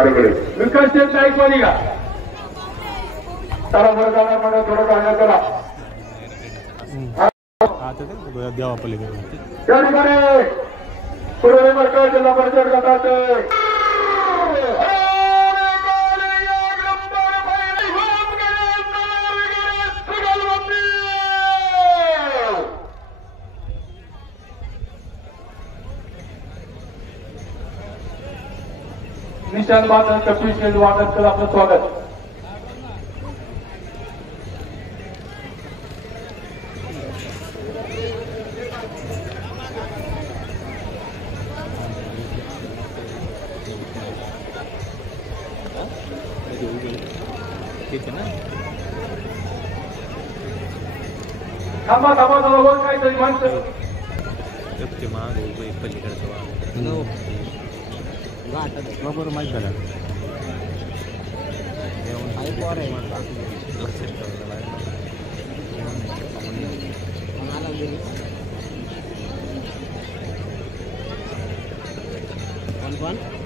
अलीकडे विकास नाईकवाडी का त्याला बरं जाणार म्हणून थोडं काढण्यात करा देवा पलीकडे त्या ठिकाणी पूर्व मार्ग जिल्हा परिषद गटाचे निशान बादल कपिल शेठ वादळकर आपलं स्वागत थांबा थांबा जवळ काहीतरी माणसं बरोबर माहीत झालं कोण